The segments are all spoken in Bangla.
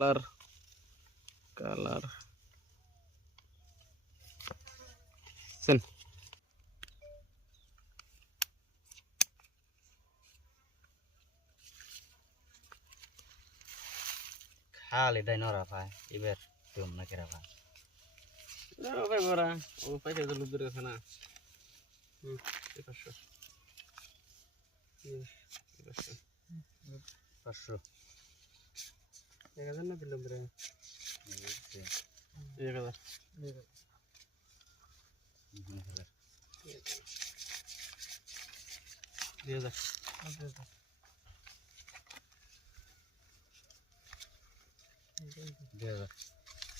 কালার কালার সেন খালি দাই নরা ভাই এবার তুমি না কেরা ভাই ও ভাই বড়া ও পয়সা তো লুট করে খানা এই 500 500 1000 না দিলাম রে 1000 2000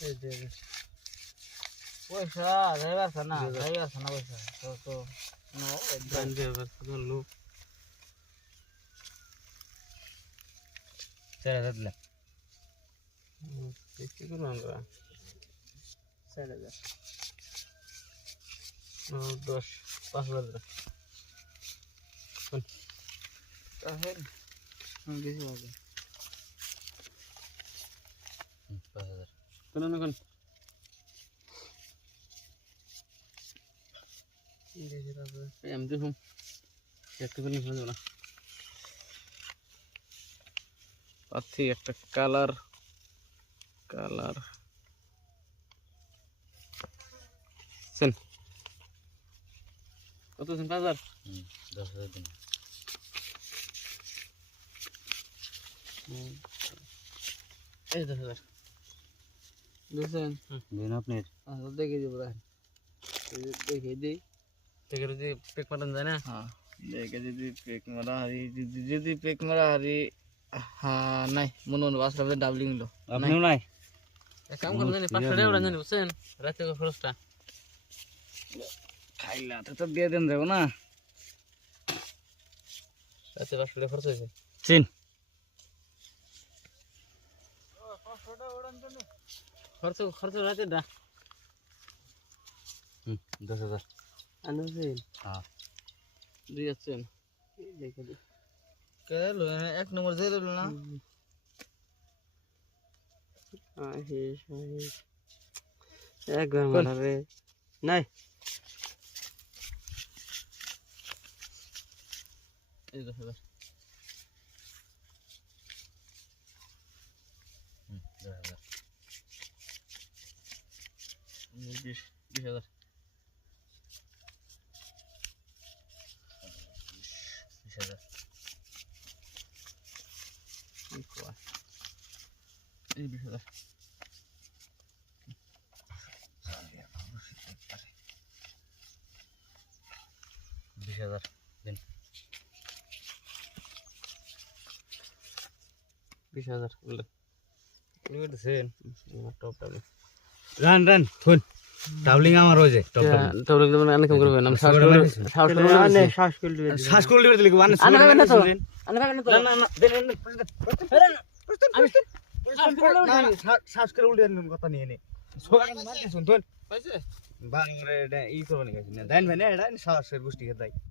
এই দে পয়সা যাইবার না যাইবার না পয়সা তো তো নো ব্র্যান্ড দেবার তো লোক 4000 দিলাম কি করব আমরা 4000 10 5000 কোন তাহলে বেশি হবে 5000 কোন না কোন আমি দেখুন একটু করে নিয়ে যাবো না পাচ্ছি একটা কালার কালার সেন কত সেন 5000 10,000 দিন এই 10,000 বুঝছেন দিন আপনি দেখে দিব দেখে দিই দেখে যদি পেক মারান যায় না হ্যাঁ দেখে যদি পেক মারা হারি যদি পেক মারা হারি হ্যাঁ নাই মনে মনে বাস লাগলে ডাবলিং লো আপনিও নাই এক কাম করুন জানি 500 টাকা জানি বুঝছেন রাতে খরচটা খাইলা তো দিয়ে দেন যাবো না রাতে 500 টাকা খরচ হয়েছে চিন খরচ রাতে দা 10,000 আনুছেন হ্যাঁ দুই আছেন দেখে দি কেলো এক নম্বর জেলে না এক ঘর মারে নাই এই 10,000 20,000 এই 20,000 20,000 দিন 20,000 বলে নিউটেছেন top doubling run run phone doubling আমার রয়েছে টপ ডাবলিং মানে আনকাম করবেন আমি শ্বাস করে দিলে মানে আনবে না তো না না দেন আমি শ্বাস করে উল্টে কথা নিয়ে নে সোয়া মারতে শুন তোন পাইছে বাংরে ই করব নি গাইছ না দেন ভাই না এটা শ্বাসের গোষ্ঠী কে দাই